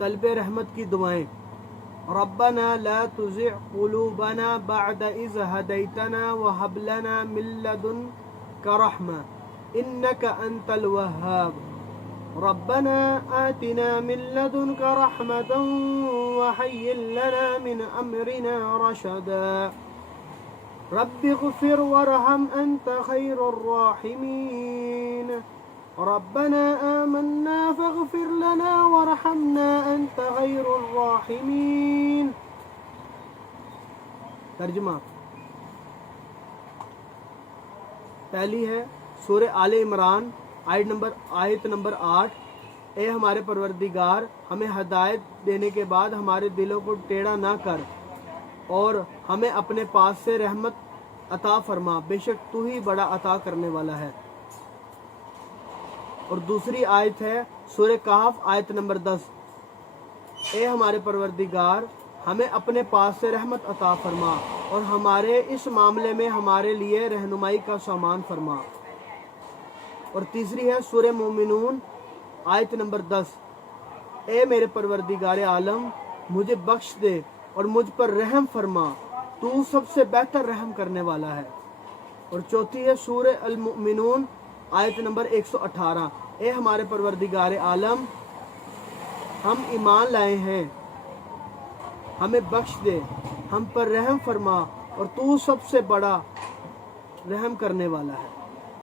طلب رحمت کی دعائیں. ربنا لا تزغ قلوبنا بعد إذ هديتنا وهب لنا من لدنك رحمة إنك أنت الوهاب. ربنا آتنا من لدنك رحمة وهيئ لنا من أمرنا رشدا. رب اغفر وارحم أنت خير الراحمين. ربنا آمنا فاغفر لنا وارحمنا أنت خير الراحمين. ترجمہ. پہلی ہے سورہ آل عمران آیت نمبر 8. اے ہمارے پروردگار ہمیں ہدایت دینے کے بعد ہمارے دلوں کو ٹیڑھا نہ کر اور ہمیں اپنے پاس سے رحمت عطا فرما، بے شک تو ہی بڑا عطا کرنے والا ہے. اور دوسری آیت ہے سورہ کہف آیت نمبر 10. اے ہمارے پروردگار ہمیں اپنے پاس سے رحمت عطا فرما اور ہمارے اس معاملے میں ہمارے لیے رہنمائی کا سامان فرما. اور تیسری ہے سورہ مومنون آیت نمبر 10. اے میرے پروردگار عالم مجھے بخش دے اور مجھ پر رحم فرما، تو سب سے بہتر رحم کرنے والا ہے. اور چوتھی ہے سورہ المؤمنون آیت نمبر 118. اے ہمارے پروردگار عالم ہم ایمان لائے ہیں، ہمیں بخش دے، ہم پر رحم فرما اور تو سب سے بڑا رحم کرنے والا ہے.